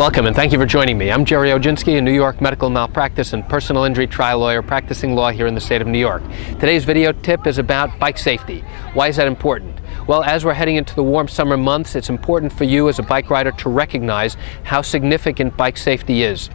Welcome and thank you for joining me. I'm Gerry Oginski, a New York medical malpractice and personal injury trial lawyer practicing law here in the state of New York. Today's video tip is about bike safety. Why is that important? Well, as we're heading into the warm summer months, it's important for you as a bike rider to recognize how significant bike safety is.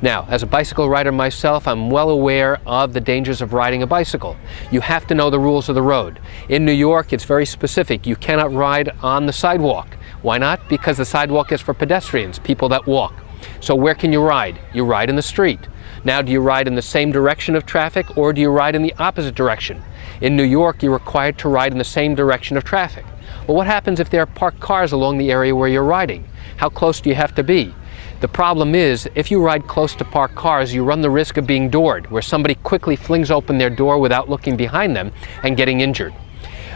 Now, as a bicycle rider myself, I'm well aware of the dangers of riding a bicycle. You have to know the rules of the road. In New York, it's very specific. You cannot ride on the sidewalk. Why not? Because the sidewalk is for pedestrians, people that walk. So where can you ride? You ride in the street. Now, do you ride in the same direction of traffic or do you ride in the opposite direction? In New York, you're required to ride in the same direction of traffic. Well, what happens if there are parked cars along the area where you're riding? How close do you have to be? The problem is, if you ride close to parked cars, you run the risk of being doored, where somebody quickly flings open their door without looking behind them and getting injured.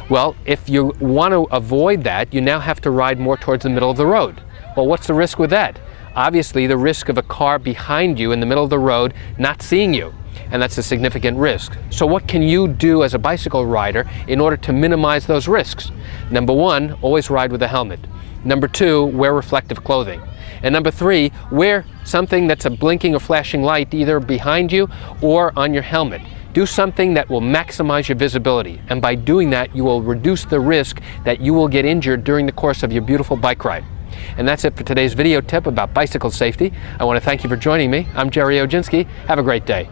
Well, if you want to avoid that, you now have to ride more towards the middle of the road. Well, what's the risk with that? Obviously, the risk of a car behind you in the middle of the road not seeing you, and that's a significant risk. So what can you do as a bicycle rider in order to minimize those risks? Number one, always ride with a helmet. Number two, wear reflective clothing. And number three, wear something that's a blinking or flashing light either behind you or on your helmet. Do something that will maximize your visibility, and by doing that, you will reduce the risk that you will get injured during the course of your beautiful bike ride. And that's it for today's video tip about bicycle safety. I want to thank you for joining me. I'm Gerry Oginski. Have a great day.